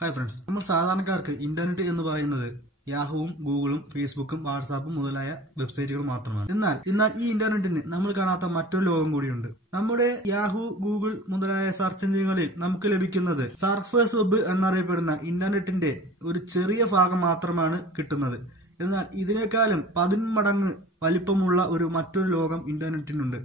Hi friends, നമ്മൾ സാധാരണക്കാർക്ക് internet എന്ന് പറയുന്നത് യാഹുവും ഗൂഗിളും ഫേസ്ബുക്കും വാട്സാപ്പും മുതലായ വെബ്സൈറ്റുകൾ മാത്രമാണ്. എന്നാൽ ഈ ഇന്റർനെറ്റിന് നമ്മൾ കാണാത്ത മറ്റൊരു ലോകം കൂടിയുണ്ട്. നമ്മുടെ യാഹു, ഗൂഗിൾ മുതലായ സെർച്ച് എഞ്ചിനുകളിൽ നമുക്ക് ലഭിക്കുന്നത് സർഫേസ് വെബ് എന്നറിയപ്പെടുന്ന ഇന്റർനെറ്റിന്റെ ഒരു ചെറിയ ഭാഗം മാത്രമാണ് കിട്ടുന്നത്. എന്നാൽ ഇതിനേക്കാളും 10 മടങ്ങ് വലിപ്പമുള്ള മറ്റൊരു ലോകം ഇന്റർനെറ്റിനുണ്ട്.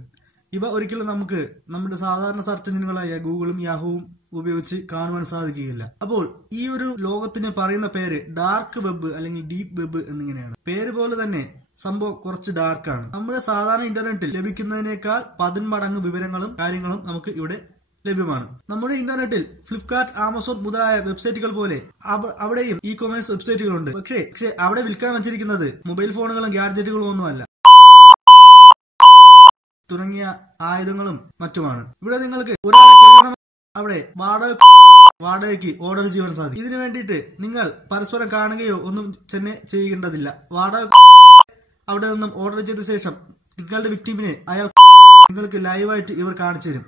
ഇവ ഒരിക്കലും നമുക്ക് നമ്മുടെ സാധാരണ സെർച്ച് എഞ്ചിനുകളായ ഗൂഗിളും യാഹുവും ഉപയോഗിച്ച് കാണുവാൻ സാധിക്കുകയില്ല. അപ്പോൾ ഈ ഒരു ലോകത്തിന് പറയുന്ന പേര് ഡാർക്ക് വെബ് അല്ലെങ്കിൽ ഡീപ്പ് വെബ് എന്നിങ്ങനെയാണ്. പേര് പോലെ തന്നെ സംഭവം കുറച്ച് ഡാർക്കാണ്. നമ്മുടെ സാധാരണ ഇന്റർനെറ്റിൽ ലഭിക്കുന്നതിനേക്കാൾ 10 മടങ്ങ് വിവരങ്ങളും കാര്യങ്ങളും നമുക്ക് ഇവിടെ ലഭ്യമാണ്. നമ്മുടെ ഇന്റർനെറ്റിൽ ഫ്ലിപ്കാർട്ട്, ആമസോൺ മുതലായ വെബ്സൈറ്റുകൾ പോലെ അവിടെയും ഇ കൊമേഴ്സ് വെബ്സൈറ്റുകളുണ്ട്. പക്ഷേ അവിടെ വിൽക്കാൻ വെച്ചിരിക്കുന്നത് മൊബൈൽ ഫോണുകളും ഗാഡ്ജറ്റുകളും ഒന്നുമല്ല, തുടങ്ങിയ ആയുധങ്ങളും മറ്റുമാണ്. ഇവിടെ നിങ്ങൾക്ക് അവിടെ വാടകയ്ക്ക് ഓർഡർ ചെയ്യാൻ സാധിക്കും. ഇതിനു വേണ്ടിയിട്ട് നിങ്ങൾ പരസ്പരം കാണുകയോ ഒന്നും തന്നെ ചെയ്യേണ്ടതില്ല. വാടക അവിടെ നിന്നും ഓർഡർ ചെയ്ത ശേഷം നിങ്ങളുടെ വിക്ടിമിനെ നിങ്ങൾക്ക് ലൈവായിട്ട് ഇവർ കാണിച്ചു തരും.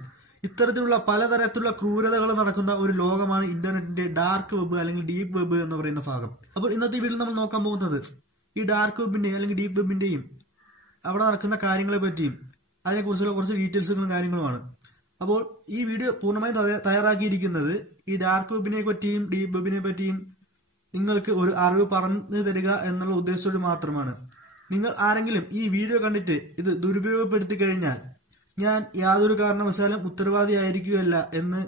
ഇത്തരത്തിലുള്ള പലതരത്തിലുള്ള ക്രൂരതകൾ നടക്കുന്ന ഒരു ലോകമാണ് ഇന്റർനെറ്റിന്റെ ഡാർക്ക് വെബ് അല്ലെങ്കിൽ ഡീപ്പ് വെബ് എന്ന് പറയുന്ന ഭാഗം. അപ്പോൾ ഇന്നത്തെ വീഡിയോയിൽ നമ്മൾ നോക്കാൻ പോകുന്നത് ഈ ഡാർക്ക് വെബിന്റെയും അല്ലെങ്കിൽ ഡീപ്പ് വെബിന്റെയും അവിടെ നടക്കുന്ന കാര്യങ്ങളെ പറ്റിയും അതിനെക്കുറിച്ചുള്ള കുറച്ച് ഡീറ്റെയിൽസുകളും കാര്യങ്ങളുമാണ്. അപ്പോൾ ഈ വീഡിയോ പൂർണ്ണമായും തയ്യാറാക്കിയിരിക്കുന്നത് ഈ ഡാർക്ക് വെബിനെ പറ്റിയും ഡീപ്പ് വെബിനെ പറ്റിയും നിങ്ങൾക്ക് ഒരു അറിവ് പറഞ്ഞു തരിക എന്നുള്ള ഉദ്ദേശത്തോട് മാത്രമാണ്. നിങ്ങൾ ആരെങ്കിലും ഈ വീഡിയോ കണ്ടിട്ട് ഇത് ദുരുപയോഗപ്പെടുത്തി കഴിഞ്ഞാൽ ഞാൻ യാതൊരു കാരണവശാലും ഉത്തരവാദിയായിരിക്കുകയല്ല എന്ന്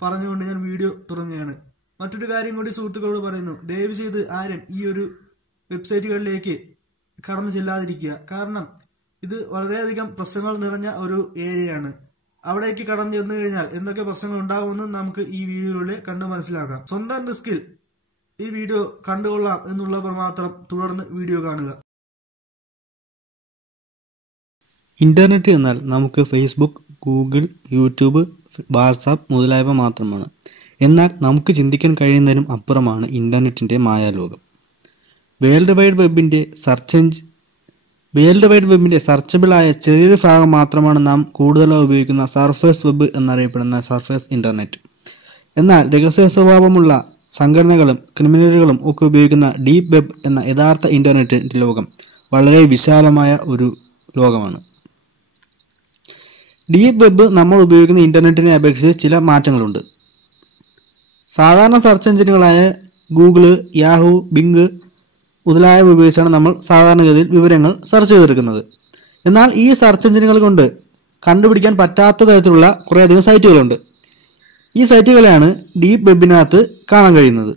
പറഞ്ഞുകൊണ്ട് ഞാൻ വീഡിയോ തുറന്നുകയാണ്. മറ്റൊരു കാര്യം കൂടി സുഹൃത്തുക്കളോട് പറയുന്നു, ദയവ് ചെയ്ത് ആരും ഈ ഒരു വെബ്സൈറ്റുകളിലേക്ക് കടന്നു ചെല്ലാതിരിക്കുക. കാരണം ഇത് വളരെയധികം പ്രശ്നങ്ങൾ നിറഞ്ഞ ഒരു ഏരിയയാണ്. അവിടേക്ക് കടന്നു ചെന്നു കഴിഞ്ഞാൽ എന്തൊക്കെ പ്രശ്നങ്ങൾ ഉണ്ടാവുമെന്ന് നമുക്ക് ഈ വീഡിയോയിലൂടെ കണ്ടു മനസ്സിലാക്കാം. സ്വന്തം റിസ്കിൽ ഈ വീഡിയോ കണ്ടുകൊള്ളാം എന്നുള്ളവർ മാത്രം തുടർന്ന് വീഡിയോ കാണുക. ഇന്റർനെറ്റ് എന്നാൽ നമുക്ക് ഫേസ്ബുക്ക്, ഗൂഗിൾ, യൂട്യൂബ്, വാട്സാപ്പ് മുതലായവ മാത്രമാണ്. എന്നാൽ നമുക്ക് ചിന്തിക്കാൻ കഴിയുന്നതിനും അപ്പുറമാണ് ഇന്റർനെറ്റിന്റെ മായാലോകം. വേൾഡ് വൈഡ് വെബിന്റെ സെർച്ചബിൾ ആയ ചെറിയൊരു ഭാഗം മാത്രമാണ് നാം കൂടുതലായി ഉപയോഗിക്കുന്ന സർഫേസ് വെബ് എന്നറിയപ്പെടുന്ന സർഫേസ് ഇന്റർനെറ്റ്. എന്നാൽ രഹസ്യ സ്വഭാവമുള്ള സംഘടനകളും ക്രിമിനലുകളും ഒക്കെ ഉപയോഗിക്കുന്ന ഡീപ്പ് വെബ് എന്ന യഥാർത്ഥ ഇന്റർനെറ്റിന്റെ ലോകം വളരെ വിശാലമായ ഒരു ലോകമാണ്. ഡീപ്പ് വെബ് നമ്മൾ ഉപയോഗിക്കുന്ന ഇന്റർനെറ്റിനെ അപേക്ഷിച്ച് ചില മാറ്റങ്ങളുണ്ട്. സാധാരണ സെർച്ച് എഞ്ചിനുകളായ ഗൂഗിള്, യാഹു, ബിങ് മുതലായവ ഉപയോഗിച്ചാണ് നമ്മൾ സാധാരണഗതിയിൽ വിവരങ്ങൾ സെർച്ച് ചെയ്തെടുക്കുന്നത്. എന്നാൽ ഈ സെർച്ച് എഞ്ചിനുകൾ കൊണ്ട് കണ്ടുപിടിക്കാൻ പറ്റാത്ത തരത്തിലുള്ള കുറേയധികം സൈറ്റുകളുണ്ട്. ഈ സൈറ്റുകളെയാണ് ഡീപ്പ് വെബിനകത്ത് കാണാൻ കഴിയുന്നത്.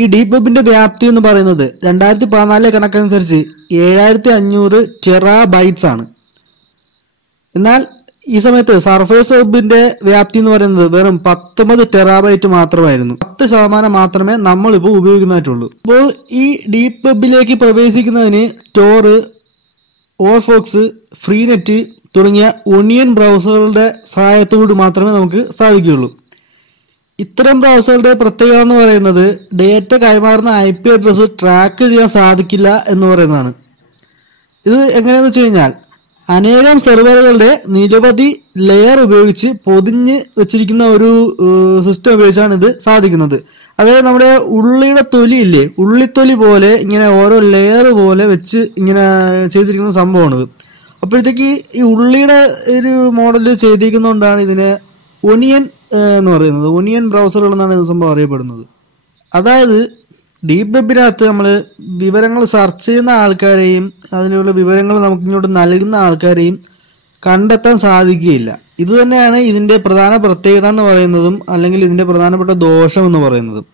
ഈ ഡീപ്പ് വെബിന്റെ വ്യാപ്തി എന്ന് പറയുന്നത് 2014 കണക്കനുസരിച്ച് 7500 ടെറാബൈറ്റ്സ് ആണ്. എന്നാൽ ഈ സമയത്ത് സർഫേസ് വെബിന്റെ വ്യാപ്തി എന്ന് പറയുന്നത് വെറും 19 ടെറാബൈറ്റ് മാത്രമായിരുന്നു. 10% മാത്രമേ നമ്മളിപ്പോൾ ഉപയോഗിക്കുന്നതായിട്ടുള്ളൂ. അപ്പോൾ ഈ ഡീപ്പ് വെബിലേക്ക് പ്രവേശിക്കുന്നതിന് ടോർ, ഓർഫോക്സ്, ഫ്രീനെറ്റ് തുടങ്ങിയ ഒണിയൻ ബ്രൗസറുകളുടെ സഹായത്തോട് മാത്രമേ നമുക്ക് സാധിക്കുകയുള്ളൂ. ഇത്തരം ബ്രൗസറുടെ പ്രത്യേകത എന്ന് പറയുന്നത് ഡേറ്റ കൈമാറുന്ന IP അഡ്രസ്സ് ട്രാക്ക് ചെയ്യാൻ സാധിക്കില്ല എന്ന് പറയുന്നതാണ്. ഇത് എങ്ങനെയാണെന്ന് വെച്ച് കഴിഞ്ഞാൽ അനേകം സെർവറുകളുടെ നിരവധി ലെയർ ഉപയോഗിച്ച് പൊതിഞ്ഞ് വെച്ചിരിക്കുന്ന ഒരു സിസ്റ്റം ഉപയോഗിച്ചാണ് ഇത് സാധിക്കുന്നത്. അതായത് നമ്മുടെ ഉള്ളിയുടെ തൊലി ഇല്ലേ, ഉള്ളിത്തൊലി പോലെ ഇങ്ങനെ ഓരോ ലെയർ പോലെ വെച്ച് ഇങ്ങനെ ചെയ്തിരിക്കുന്ന സംഭവമാണിത്. അപ്പോഴത്തേക്ക് ഈ ഉള്ളിയുടെ ഒരു മോഡൽ ചെയ്തിരിക്കുന്നതുകൊണ്ടാണ് ഇതിനെ ഒനിയൻ എന്ന് പറയുന്നത്. ഒനിയൻ ബ്രൗസറുകൾ എന്നാണ് ഇത് സംഭവം അറിയപ്പെടുന്നത്. അതായത് ഡീപ്പ് വെബിനകത്ത് നമ്മൾ വിവരങ്ങൾ സെർച്ച് ചെയ്യുന്ന ആൾക്കാരെയും അതിനുള്ള വിവരങ്ങൾ നമുക്ക് ഇങ്ങോട്ട് നൽകുന്ന ആൾക്കാരെയും കണ്ടെത്താൻ സാധിക്കുകയില്ല. ഇത് തന്നെയാണ് ഇതിന്റെ പ്രധാന പ്രത്യേകത എന്ന് പറയുന്നതും അല്ലെങ്കിൽ ഇതിന്റെ പ്രധാനപ്പെട്ട ദോഷം എന്ന് പറയുന്നതും.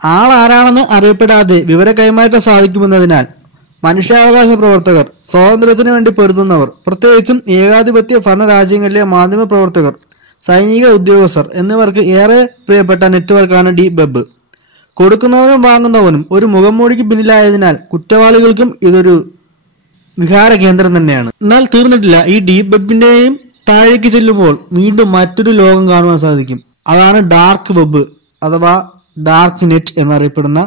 ആളാരാണെന്ന് അറിയപ്പെടാതെ വിവര കൈമാറ്റം സാധിക്കുമെന്നതിനാൽ മനുഷ്യാവകാശ പ്രവർത്തകർ, സ്വാതന്ത്ര്യത്തിനു വേണ്ടി പൊരുതുന്നവർ, പ്രത്യേകിച്ചും ഏകാധിപത്യ ഭരണരാജ്യങ്ങളിലെ മാധ്യമ പ്രവർത്തകർ, സൈനിക ഉദ്യോഗസ്ഥർ എന്നിവർക്ക് ഏറെ പ്രിയപ്പെട്ട നെറ്റ്വർക്കാണ് ഡീപ്പ് വെബ്. കൊടുക്കുന്നവനും വാങ്ങുന്നവനും ഒരു മുഖംമൂടിക്ക് പിന്നിലായതിനാൽ കുറ്റവാളികൾക്കും ഇതൊരു വിഹാര കേന്ദ്രം തന്നെയാണ്. എന്നാൽ തീർന്നിട്ടില്ല. ഈ ഡീപ്പ് വെബിന്റെയും താഴേക്ക് ചെല്ലുമ്പോൾ വീണ്ടും മറ്റൊരു ലോകം കാണുവാൻ സാധിക്കും. അതാണ് ഡാർക്ക് വെബ് അഥവാ ഡാർക്ക് നെറ്റ് എന്നറിയപ്പെടുന്ന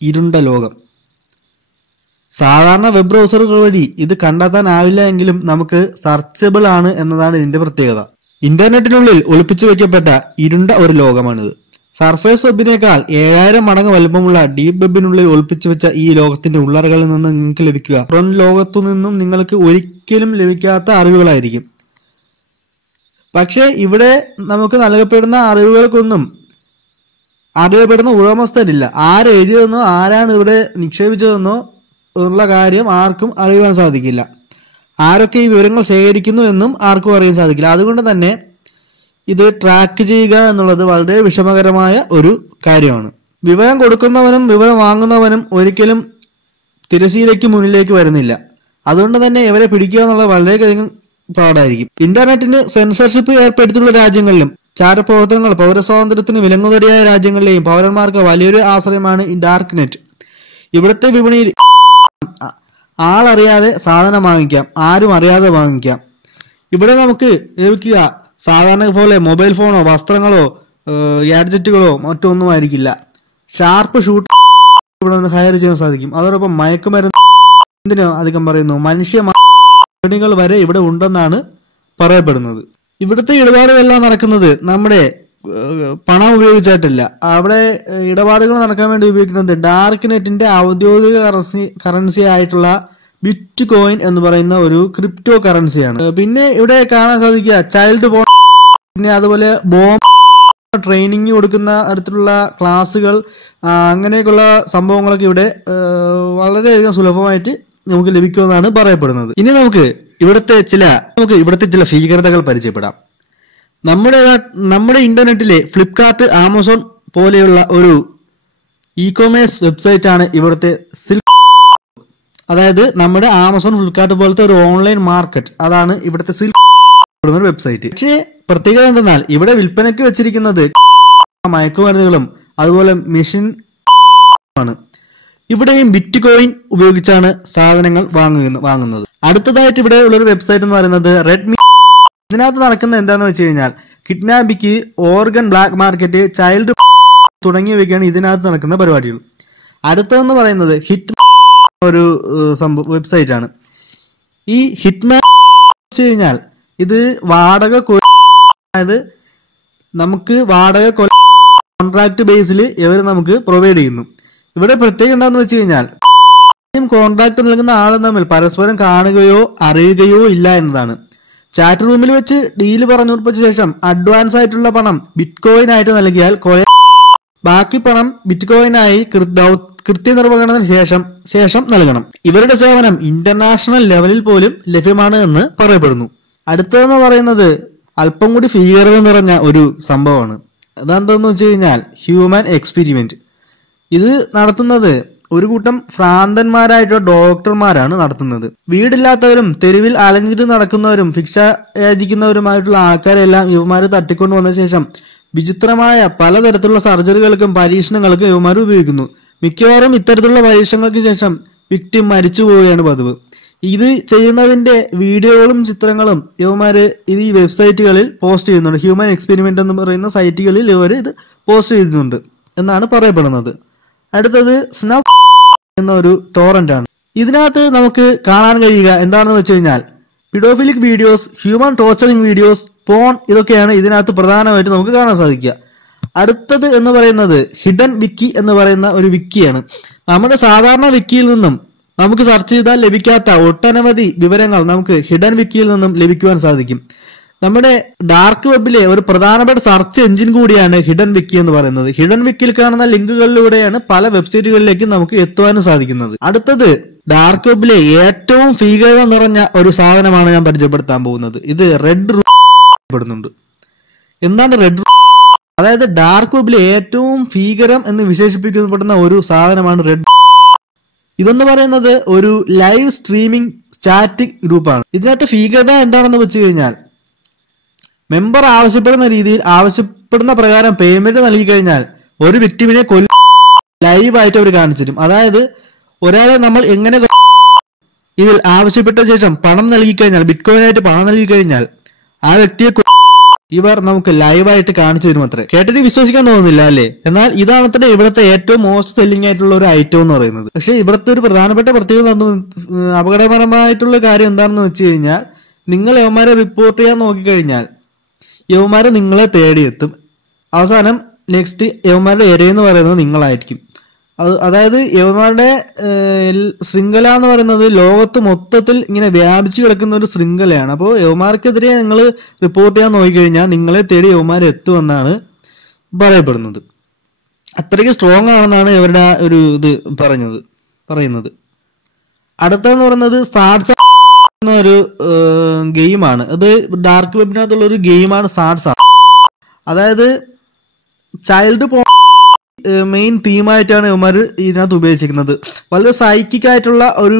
ഇരുണ്ട ലോകം. സാധാരണ വെബ് ബ്രൗസറുകൾ വഴി ഇത് കണ്ടെത്താനാവില്ല എങ്കിലും നമുക്ക് സെർച്ചബിൾ ആണ് എന്നതാണ് ഇതിന്റെ പ്രത്യേകത. ഇന്റർനെറ്റിനുള്ളിൽ ഒളിപ്പിച്ചു വെക്കപ്പെട്ട ഇരുണ്ട ഒരു ലോകമാണിത്. സർഫേസ് വെബിനേക്കാൾ 7000 മടങ്ങ് വലുപ്പമുള്ള ഡീപ് വെബിനുള്ളിൽ ഒളിപ്പിച്ചു വെച്ച ഈ ലോകത്തിന്റെ ഉള്ളറകളിൽ നിന്ന് നിങ്ങൾക്ക് ലഭിക്കുക പുറം ലോകത്തു നിന്നും നിങ്ങൾക്ക് ഒരിക്കലും ലഭിക്കാത്ത അറിവുകളായിരിക്കും. പക്ഷെ ഇവിടെ നമുക്ക് നൽകപ്പെടുന്ന അറിയപ്പെടുന്ന ഉടമസ്ഥരില്ല. ആരെഴുതിയതെന്നോ ആരാണ് ഇവിടെ നിക്ഷേപിച്ചതെന്നോ ഉള്ള കാര്യം ആർക്കും അറിയുവാൻ സാധിക്കില്ല. ആരൊക്കെ ഈ വിവരങ്ങൾ ശേഖരിക്കുന്നു എന്നും ആർക്കും അറിയാൻ സാധിക്കില്ല. അതുകൊണ്ട് തന്നെ ഇത് ട്രാക്ക് ചെയ്യുക എന്നുള്ളത് വളരെ വിഷമകരമായ ഒരു കാര്യമാണ്. വിവരം കൊടുക്കുന്നവനും വിവരം വാങ്ങുന്നവനും ഒരിക്കലും തിരശ്ശീലയ്ക്ക് മുന്നിലേക്ക് വരുന്നില്ല. അതുകൊണ്ട് തന്നെ ഇവരെ പിടിക്കുക എന്നുള്ളത് വളരെയധികം പാടായിരിക്കും. ഇന്റർനെറ്റിന് സെൻസർഷിപ്പ് ഏർപ്പെടുത്തിയുള്ള രാജ്യങ്ങളിലും ചാരപ്രവർത്തനങ്ങൾ പൗരസ്വാതന്ത്ര്യത്തിന് വിലങ്ങുതടിയായ രാജ്യങ്ങളിലെയും പൗരന്മാർക്ക് വലിയൊരു ആശ്രയമാണ് ഈ ഡാർക്ക് നെറ്റ്. ഇവിടുത്തെ വിപണിയിൽ ആളറിയാതെ സാധനം വാങ്ങിക്കാം, ആരും അറിയാതെ വാങ്ങിക്കാം. ഇവിടെ നമുക്ക് ലഭിക്കുക സാധാരണ പോലെ മൊബൈൽ ഫോണോ വസ്ത്രങ്ങളോ ഗാഡ്ജറ്റുകളോ മറ്റൊന്നും ആയിരിക്കില്ല. ഷാർപ്പ് ഷൂട്ട് ഇവിടെ നിന്ന് ഹയർ ചെയ്യാൻ സാധിക്കും. അതോടൊപ്പം മയക്കുമരുന്ന് അധികം പറയുന്നു മനുഷ്യകൾ വരെ ഇവിടെ ഉണ്ടെന്നാണ് പറയപ്പെടുന്നത്. ഇവിടുത്തെ ഇടപാടുകളെല്ലാം നടക്കുന്നത് നമ്മുടെ പണം ഉപയോഗിച്ചായിട്ടല്ല. അവിടെ ഇടപാടുകൾ നടക്കാൻ വേണ്ടി ഉപയോഗിക്കുന്നത് ഡാർക്ക് നെറ്റിന്റെ ഔദ്യോഗിക കറൻസി ആയിട്ടുള്ള ബിറ്റ് കോയിൻ എന്ന് പറയുന്ന ഒരു ക്രിപ്റ്റോ കറൻസിയാണ്. പിന്നെ ഇവിടെ കാണാൻ സാധിക്കുക ചൈൽഡ് പോൺ, പിന്നെ അതുപോലെ ബോംബ് ട്രെയിനിങ് കൊടുക്കുന്ന തരത്തിലുള്ള ക്ലാസ്സുകൾ, അങ്ങനെയൊക്കെയുള്ള സംഭവങ്ങളൊക്കെ ഇവിടെ വളരെയധികം സുലഭമായിട്ട് നമുക്ക് ലഭിക്കുമെന്നാണ് പറയപ്പെടുന്നത്. ഇനി നമുക്ക് ഇവിടുത്തെ ചില ഭീകരതകൾ പരിചയപ്പെടാം. നമ്മുടെ ഇന്റർനെറ്റിലെ ഫ്ലിപ്കാർട്ട്, ആമസോൺ പോലെയുള്ള ഒരു ഇ കൊമേഴ്സ് വെബ്സൈറ്റ് ആണ് ഇവിടുത്തെ സിൽക്ക്. അതായത് നമ്മുടെ ആമസോൺ, ഫ്ലിപ്കാർട്ട് പോലത്തെ ഒരു ഓൺലൈൻ മാർക്കറ്റ്, അതാണ് ഇവിടുത്തെ സിൽക്ക് വെബ്സൈറ്റ്. പക്ഷേ പ്രത്യേകത എന്തെന്നാൽ ഇവിടെ വിൽപ്പനയ്ക്ക് വെച്ചിരിക്കുന്നത് മയക്കുമരുന്നുകളും അതുപോലെ മെഷീൻ ആണ്. ഇവിടെയും ബിറ്റ് കോയിൻ ഉപയോഗിച്ചാണ് സാധനങ്ങൾ വാങ്ങുന്നത്. അടുത്തതായിട്ട് ഇവിടെ ഉള്ളൊരു വെബ്സൈറ്റ് എന്ന് പറയുന്നത് റെഡ്മി. ഇതിനകത്ത് നടക്കുന്നത് എന്താണെന്ന് വെച്ച് കഴിഞ്ഞാൽ kidnapping, organ black market, child തുടങ്ങിയവയൊക്കെയാണ് ഇതിനകത്ത് നടക്കുന്ന പരിപാടികൾ. അടുത്തതെന്ന് പറയുന്നത് ഹിറ്റ് ഒരു വെബ്സൈറ്റ് ആണ്. ഈ ഹിറ്റ്മാൻ വെച്ച് കഴിഞ്ഞാൽ ഇത് അതായത് നമുക്ക് വാടക കോൺട്രാക്ട് ബേസിൽ ഇവർ നമുക്ക് പ്രൊവൈഡ് ചെയ്യുന്നു. ഇവിടെ പ്രത്യേകം എന്താണെന്ന് വെച്ച് കഴിഞ്ഞാൽ കോൺട്രാക്ട് നൽകുന്ന ആളും തമ്മിൽ പരസ്പരം കാണുകയോ അറിയുകയോ ഇല്ല എന്നതാണ്. ചാറ്റ് റൂമിൽ വെച്ച് ഡീല് പറഞ്ഞുറപ്പിച്ച ശേഷം അഡ്വാൻസ് ആയിട്ടുള്ള പണം ബിറ്റ് കോയിൻ ആയിട്ട് നൽകിയാൽ ബാക്കി പണം ബിറ്റ് കോയിനായി കൃത്യനിർവഹണത്തിന് ശേഷം നൽകണം. ഇവരുടെ സേവനം ഇന്റർനാഷണൽ ലെവലിൽ പോലും ലഭ്യമാണ് എന്ന് പറയപ്പെടുന്നു. അടുത്തതെന്ന് പറയുന്നത് അല്പം കൂടി ഭീകരത നിറഞ്ഞ ഒരു സംഭവമാണ്. അതെന്താന്ന് വെച്ച് കഴിഞ്ഞാൽ ഹ്യൂമൻ എക്സ്പെരിമെന്റ്. ഇത് നടത്തുന്നത് ഒരു കൂട്ടം ഭ്രാന്തന്മാരായിട്ടുള്ള ഡോക്ടർമാരാണ് നടത്തുന്നത്. വീടില്ലാത്തവരും തെരുവിൽ അലഞ്ഞിട്ട് നടക്കുന്നവരും ഭിക്ഷ യാചിക്കുന്നവരുമായിട്ടുള്ള ആൾക്കാരെല്ലാം ഇവന്മാര് തട്ടിക്കൊണ്ടു വന്ന ശേഷം വിചിത്രമായ പലതരത്തിലുള്ള സർജറികൾക്കും പരീക്ഷണങ്ങൾക്കും ഇവന്മാർ ഉപയോഗിക്കുന്നു. മിക്കവാറും ഇത്തരത്തിലുള്ള പരീക്ഷണങ്ങൾക്ക് ശേഷം വിക്ടിം മരിച്ചു പോവുകയാണ് പതിവ്. ഇത് ചെയ്യുന്നതിന്റെ വീഡിയോകളും ചിത്രങ്ങളും ഇവന്മാര് ഈ വെബ്സൈറ്റുകളിൽ പോസ്റ്റ് ചെയ്യുന്നുണ്ട്. ഹ്യൂമൻ എക്സ്പെരിമെന്റ് എന്ന് പറയുന്ന സൈറ്റുകളിൽ ഇവർ ഇത് പോസ്റ്റ് ചെയ്യുന്നുണ്ട് എന്നാണ് പറയപ്പെടുന്നത്. അടുത്തത് സ്നഫ് എന്ന ഒരു ടോറന്റ് ആണ്. ഇതിനകത്ത് നമുക്ക് കാണാൻ കഴിയുക എന്താണെന്ന് വെച്ച് കഴിഞ്ഞാൽ paedophilic videos, human torturing videos, porn, ഇതൊക്കെയാണ് ഇതിനകത്ത് പ്രധാനമായിട്ട് നമുക്ക് കാണാൻ സാധിക്കുക. അടുത്തത് എന്ന് പറയുന്നത് ഹിഡൻ വിക്കി എന്ന് പറയുന്ന ഒരു വിക്കിയാണ്. നമ്മുടെ സാധാരണ വിക്കിയിൽ നിന്നും നമുക്ക് സെർച്ച് ചെയ്താൽ ലഭിക്കാത്ത ഒട്ടനവധി വിവരങ്ങൾ നമുക്ക് ഹിഡൻ വിക്കിയിൽ നിന്നും ലഭിക്കുവാൻ സാധിക്കും. നമ്മുടെ ഡാർക്ക് വെബിലെ ഒരു പ്രധാനപ്പെട്ട സെർച്ച് എഞ്ചിൻ കൂടിയാണ് ഹിഡൻ വിക്കി എന്ന് പറയുന്നത്. ഹിഡൻ വിക്കിയിൽ കാണുന്ന ലിങ്കുകളിലൂടെയാണ് പല വെബ്സൈറ്റുകളിലേക്കും നമുക്ക് എത്തുവാനും സാധിക്കുന്നത്. അടുത്തത് ഡാർക്ക് വെബിലെ ഏറ്റവും ഭീകരത നിറഞ്ഞ ഒരു സാധനമാണ് ഞാൻ പരിചയപ്പെടുത്താൻ പോകുന്നത്. ഇത് റെഡ് റൂം പെടുന്നുണ്ട്. എന്താണ് റെഡ് റൂം? അതായത് ഡാർക്ക് വെബിലെ ഏറ്റവും ഭീകരം എന്ന് വിശേഷിപ്പിക്കപ്പെടുന്ന ഒരു സാധനമാണ് റെഡ്. ഇതെന്ന് പറയുന്നത് ഒരു ലൈവ് സ്ട്രീമിംഗ് സ്റ്റാറ്റിക് ഗ്രൂപ്പാണ്. ഇതിനകത്ത് ഭീകരത എന്താണെന്ന് വെച്ച് കഴിഞ്ഞാൽ മെമ്പർ ആവശ്യപ്പെടുന്ന രീതിയിൽ ആവശ്യപ്പെടുന്ന പ്രകാരം പേയ്മെന്റ് നൽകി കഴിഞ്ഞാൽ ഒരു വിക്ടിമിനെ ലൈവായിട്ട് അവർ കാണിച്ചിരും. അതായത് ഒരാളെ നമ്മൾ എങ്ങനെ ഇതിൽ ആവശ്യപ്പെട്ട ശേഷം പണം നൽകി കഴിഞ്ഞാൽ, ബിറ്റ് കോയിനായിട്ട് പണം നൽകി കഴിഞ്ഞാൽ ആ വ്യക്തിയെ ഇവർ നമുക്ക് ലൈവായിട്ട് കാണിച്ചു തരും അത്രേ. കേട്ടിട്ട് വിശ്വസിക്കാൻ തോന്നുന്നില്ല അല്ലേ? എന്നാൽ ഇതാണ് തന്നെ ഇവിടുത്തെ ഏറ്റവും മോസ്റ്റ് സെല്ലിംഗ് ആയിട്ടുള്ള ഒരു ഐറ്റം എന്ന് പറയുന്നത്. പക്ഷെ ഇവിടുത്തെ ഒരു പ്രധാനപ്പെട്ട പ്രത്യേകത അപകടകരമായിട്ടുള്ള കാര്യം എന്താണെന്ന് വെച്ച് കഴിഞ്ഞാൽ നിങ്ങൾ യവന്മാരെ റിപ്പോർട്ട് ചെയ്യാൻ നോക്കിക്കഴിഞ്ഞാൽ യവന്മാര് നിങ്ങളെ തേടിയെത്തും. അവസാനം നെക്സ്റ്റ് യവന്മാരുടെ ഇരയെന്ന് പറയുന്നത് നിങ്ങളായിരിക്കും. അതായത് യവന്മാരുടെ ശൃംഖല എന്ന് പറയുന്നത് ലോകത്ത് മൊത്തത്തിൽ ഇങ്ങനെ വ്യാപിച്ചു കിടക്കുന്ന ഒരു ശൃംഖലയാണ്. അപ്പോൾ യവന്മാർക്കെതിരെ നിങ്ങൾ റിപ്പോർട്ട് ചെയ്യാൻ നോക്കിക്കഴിഞ്ഞാൽ നിങ്ങളെ തേടി യവന്മാർ എത്തുമെന്നാണ് പറയപ്പെടുന്നത്. അത്രയ്ക്ക് സ്ട്രോങ് ആണെന്നാണ് ഇവരുടെ ഒരു ഇത് പറയുന്നത്. അടുത്തതെന്ന് പറയുന്നത് സാഡ്സ എന്നൊരു ഗെയിമാണ്. അത് ഡാർക്ക് വെബിനകത്തുള്ള ഒരു ഗെയിമാണ് സാഡ്സ. അതായത് ചൈൽഡ് മെയിൻ തീമായിട്ടാണ് ഇവന്മാർ ഇതിനകത്ത് ഉപയോഗിച്ചിരിക്കുന്നത്. വളരെ സൈക്കിക് ആയിട്ടുള്ള ഒരു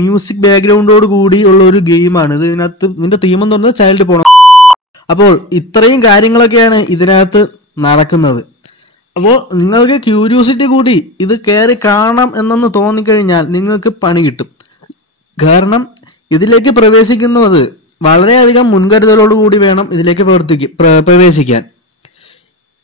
മ്യൂസിക് ബാക്ക്ഗ്രൗണ്ടോട് കൂടി ഉള്ള ഒരു ഗെയിമാണ് ഇത്. ഇതിന്റെ തീം എന്ന് പറയുന്നത് ചൈൽഡ് പോണ. അപ്പോൾ ഇത്രയും കാര്യങ്ങളൊക്കെയാണ് ഇതിനകത്ത് നടക്കുന്നത്. അപ്പോൾ നിങ്ങൾക്ക് ക്യൂരിയോസിറ്റി കൂടി ഇത് കയറി കാണണം എന്നൊന്ന് തോന്നിക്കഴിഞ്ഞാൽ നിങ്ങൾക്ക് പണി കിട്ടും. കാരണം ഇതിലേക്ക് പ്രവേശിക്കുന്നത് വളരെയധികം മുൻകരുതലോടുകൂടി വേണം ഇതിലേക്ക് പ്രവേശിക്കാൻ.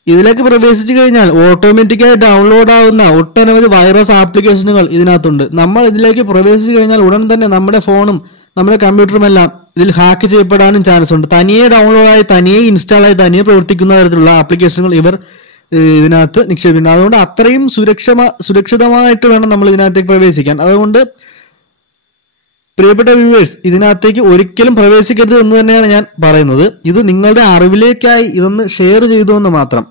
ഇതിലേക്ക് പ്രവേശിച്ചു കഴിഞ്ഞാൽ ഓട്ടോമാറ്റിക്കായി ഡൗൺലോഡ് ആവുന്ന ഒട്ടനവധി വൈറസ് ആപ്ലിക്കേഷനുകൾ ഇതിനകത്തുണ്ട്. നമ്മൾ ഇതിലേക്ക് പ്രവേശിച്ചു കഴിഞ്ഞാൽ ഉടൻ തന്നെ നമ്മുടെ ഫോണും നമ്മുടെ കമ്പ്യൂട്ടറും എല്ലാം ഇതിൽ ഹാക്ക് ചെയ്യപ്പെടാനും ചാൻസ് ഉണ്ട്. തനിയെ ഡൗൺലോഡായി തനിയെ ഇൻസ്റ്റാൾ ആയി തനിയെ പ്രവർത്തിക്കുന്ന തരത്തിലുള്ള ആപ്ലിക്കേഷനുകൾ ഇവർ ഇതിനകത്ത് നിക്ഷേപിക്കുന്നത്. അതുകൊണ്ട് അത്രയും സുരക്ഷിതമായിട്ട് വേണം നമ്മൾ ഇതിനകത്തേക്ക് പ്രവേശിക്കാൻ. അതുകൊണ്ട് പ്രിയപ്പെട്ട വ്യൂവേഴ്സ്, ഇതിനകത്തേക്ക് ഒരിക്കലും പ്രവേശിക്കരുത് എന്ന് തന്നെയാണ് ഞാൻ പറയുന്നത്. ഇത് നിങ്ങളുടെ അറിവിലേക്കായി ഇതൊന്ന് ഷെയർ ചെയ്തു എന്ന് മാത്രം.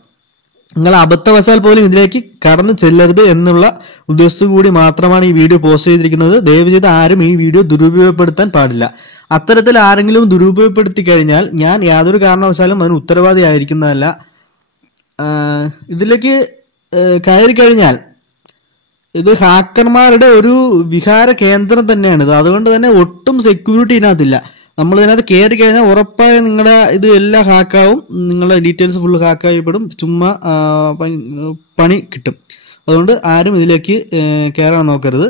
നിങ്ങൾ അബദ്ധവശാൽ പോലും ഇതിലേക്ക് കടന്നു ചെല്ലരുത് എന്നുള്ള ഉദ്ദേശത്തോടു കൂടി മാത്രമാണ് ഈ വീഡിയോ പോസ്റ്റ് ചെയ്തിരിക്കുന്നത്. ദയവ് ചെയ്ത് ആരും ഈ വീഡിയോ ദുരുപയോഗപ്പെടുത്താൻ പാടില്ല. അത്തരത്തിൽ ആരെങ്കിലും ദുരുപയോഗപ്പെടുത്തി കഴിഞ്ഞാൽ ഞാൻ യാതൊരു കാരണവശാലും അതിന് ഉത്തരവാദിയായിരിക്കുന്നതല്ല. ഇതിലേക്ക് കയറി കഴിഞ്ഞാൽ ഇത് ഹാക്കർമാരുടെ ഒരു വിഹാര കേന്ദ്രം തന്നെയാണിത്. അതുകൊണ്ട് തന്നെ ഒട്ടും സെക്യൂരിറ്റി ഇതിനകത്തില്ല. നമ്മൾ ഇതിനകത്ത് കയറി കഴിഞ്ഞാൽ ഉറപ്പായും നിങ്ങളുടെ ഇത് എല്ലാം ഹാക്കാവും, നിങ്ങളുടെ ഡീറ്റെയിൽസ് ഫുള്ള് ഹാക്കായിപ്പെടും, ചുമ്മാ പണി കിട്ടും. അതുകൊണ്ട് ആരും ഇതിലേക്ക് കയറാൻ നോക്കരുത്.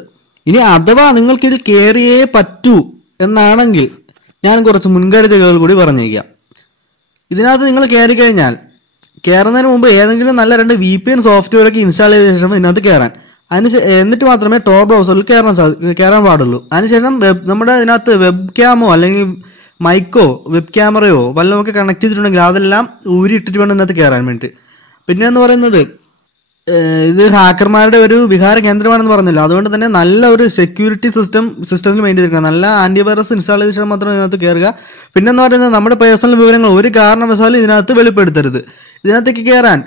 ഇനി അഥവാ നിങ്ങൾക്ക് ഇതിൽ കയറിയേ പറ്റൂ എന്നാണെങ്കിൽ ഞാൻ കുറച്ച് മുൻകരുതലുകൾ കൂടി പറഞ്ഞേക്കാം. ഇതിനകത്ത് നിങ്ങൾ കയറി കഴിഞ്ഞാൽ കയറുന്നതിന് മുമ്പ് ഏതെങ്കിലും നല്ല 2 VPN സോഫ്റ്റ്വെയർ ഒക്കെ ഇൻസ്റ്റാൾ ചെയ്ത ശേഷം ഇതിനകത്ത് കയറാൻ. എന്നിട്ട് മാത്രമേ ടോർ ബ്രൗസറിൽ കയറാൻ പാടുള്ളൂ. അതിനുശേഷം നമ്മുടെ ഇതിനകത്ത് വെബ് ക്യാമോ അല്ലെങ്കിൽ മൈക്കോ വെബ് ക്യാമറയോ വല്ലതും ഒക്കെ കണക്ട് ചെയ്തിട്ടുണ്ടെങ്കിൽ അതെല്ലാം ഊരിയിട്ടിട്ട് വേണം ഇതിനകത്ത് കയറാൻ വേണ്ടി. പിന്നെ എന്ന് പറയുന്നത് ഇത് ഹാക്കർമാരുടെ ഒരു വിഹാര കേന്ദ്രമാണെന്ന് പറഞ്ഞല്ലോ. അതുകൊണ്ട് തന്നെ നല്ല ഒരു സെക്യൂരിറ്റി സിസ്റ്റത്തിൽ മെയിൻ ചെയ്തിരിക്കണം. നല്ല ആന്റിവൈറസ് ഇൻസ്റ്റാൾ ചെയ്ത ശേഷം മാത്രം ഇതിനകത്ത് കയറുക. പിന്നെന്ന് പറയുന്നത് നമ്മുടെ പേഴ്സണൽ വിവരങ്ങൾ ഒരു കാരണവശാലും ഇതിനകത്ത് വെളിപ്പെടുത്തരുത്. ഇതിനകത്തേക്ക് കയറാൻ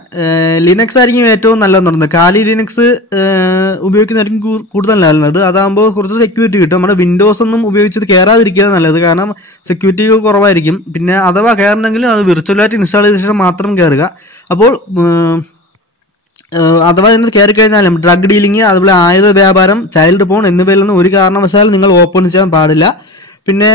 ലിനക്സ് ആയിരിക്കും ഏറ്റവും നല്ലതെന്ന് പറയുന്നത്. കാലി ലിനക്സ് ഉപയോഗിക്കുന്നതായിരിക്കും കൂടുതൽ നല്ലത്. അതാകുമ്പോൾ കുറച്ച് സെക്യൂരിറ്റി കിട്ടും. നമ്മുടെ വിൻഡോസ് ഒന്നും ഉപയോഗിച്ചത് കയറാതിരിക്കുക നല്ലത്. കാരണം സെക്യൂരിറ്റി കുറവായിരിക്കും. പിന്നെ അഥവാ കയറണമെങ്കിലും അത് വിർച്വലായിട്ട് ഇൻസ്റ്റാൾ ചെയ്ത ശേഷം മാത്രം കയറുക. അപ്പോൾ അഥവാ ഇതിനകത്ത് കയറി കഴിഞ്ഞാലും ഡ്രഗ് ഡീലിംഗ്, അതുപോലെ ആയുധ വ്യാപാരം, ചൈൽഡ് പോൺ എന്നിവയിലൊന്നും ഒരു കാരണവശാലും നിങ്ങൾ ഓപ്പൺ ചെയ്യാൻ പാടില്ല. പിന്നെ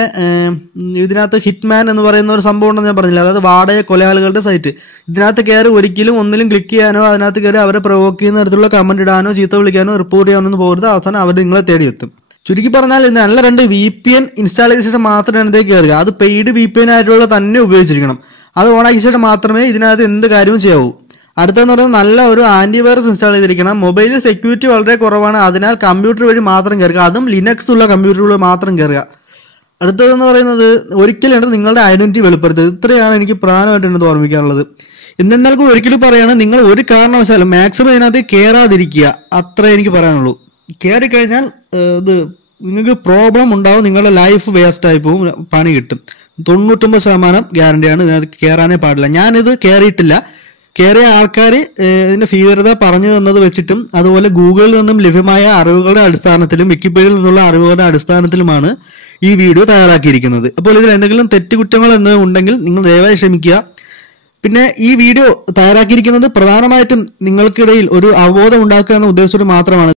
ഇതിനകത്ത് ഹിറ്റ്മാൻ എന്ന് പറയുന്ന ഒരു സംഭവം ഉണ്ടെന്ന് ഞാൻ പറഞ്ഞില്ല. അതായത് വാടക കൊലയാളികളുടെ സൈറ്റ്. ഇതിനകത്ത് കയറി ഒരിക്കലും ഒന്നിലും ക്ലിക്ക് ചെയ്യാനോ അതിനകത്ത് കയറി അവരെ പ്രൊവോക്ക് ചെയ്യുന്ന തരത്തിലുള്ള കമന്റ് ഇടാനോ ചീത്ത വിളിക്കാനോ റിപ്പോർട്ട് ചെയ്യാനോ ഒന്നും പോകരുത്. അവസാനം അവർ നിങ്ങളെ തേടിയെത്തും. ചുരുക്കി പറഞ്ഞാൽ ഇത് നല്ല 2 VPN ഇൻസ്റ്റാൾ ചെയ്ത ശേഷം മാത്രമേ ഇതിനകത്തേക്ക് കയറുക. അത് പെയ്ഡ് VPN ആയിട്ടുള്ള തന്നെ ഉപയോഗിച്ചിരിക്കണം. അത് ഓണാക്കിയ ശേഷം മാത്രമേ ഇതിനകത്ത് എന്ത് കാര്യവും ചെയ്യാവൂ. അടുത്തെന്ന് പറയുന്നത് നല്ല ഒരു ആന്റിവൈറസ് ഇൻസ്റ്റാൾ ചെയ്തിരിക്കണം. മൊബൈലിൽ സെക്യൂരിറ്റി വളരെ കുറവാണ്. അതിനാൽ കമ്പ്യൂട്ടർ വഴി മാത്രം കയറുക. അതും ലിനക്സ് ഉള്ള കമ്പ്യൂട്ടറുകൾ മാത്രം കയറുക. അടുത്തതെന്ന് പറയുന്നത് ഒരിക്കലും നിങ്ങളുടെ ഐഡന്റിറ്റി വെളിപ്പെടുത്തുക. ഇത്രയാണ് എനിക്ക് പ്രധാനമായിട്ട് എന്നത് ഓർമ്മിക്കാനുള്ളത്. എന്നാൽ കൂടി ഒരിക്കലും പറയണം, നിങ്ങൾ ഒരു കാരണവശാലും മാക്സിമം ഇതിനകത്ത് കയറാതിരിക്കുക. അത്രേ എനിക്ക് പറയാനുള്ളൂ. കയറി കഴിഞ്ഞാൽ ഇത് നിങ്ങൾക്ക് പ്രോബ്ലം ഉണ്ടാവും. നിങ്ങളുടെ ലൈഫ് വേസ്റ്റ് ആയി പോകും, പണി കിട്ടും. 99% ഗ്യാരണ്ടിയാണ്. ഇതിനകത്ത് കയറാനേ പാടില്ല. ഞാനിത് കയറിയിട്ടില്ല. കയറിയ ആൾക്കാർ ഇതിന്റെ ഭീകരത പറഞ്ഞു തന്നത് വെച്ചിട്ടും അതുപോലെ ഗൂഗിളിൽ നിന്നും ലഭ്യമായ അറിവുകളുടെ അടിസ്ഥാനത്തിലും വിക്കിപീഡിയയിൽ നിന്നുള്ള അറിവുകളുടെ അടിസ്ഥാനത്തിലുമാണ് ഈ വീഡിയോ തയ്യാറാക്കിയിരിക്കുന്നത്. അപ്പോൾ ഇതിൽ എന്തെങ്കിലും തെറ്റുകുറ്റങ്ങൾ ഉണ്ടെങ്കിൽ നിങ്ങൾ ദയവായി ക്ഷമിക്കുക. പിന്നെ ഈ വീഡിയോ തയ്യാറാക്കിയിരിക്കുന്നത് പ്രധാനമായിട്ടും നിങ്ങൾക്കിടയിൽ ഒരു അവബോധം ഉണ്ടാക്കുക എന്ന ഉദ്ദേശത്തോടെ മാത്രമാണ്.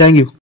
Thank you.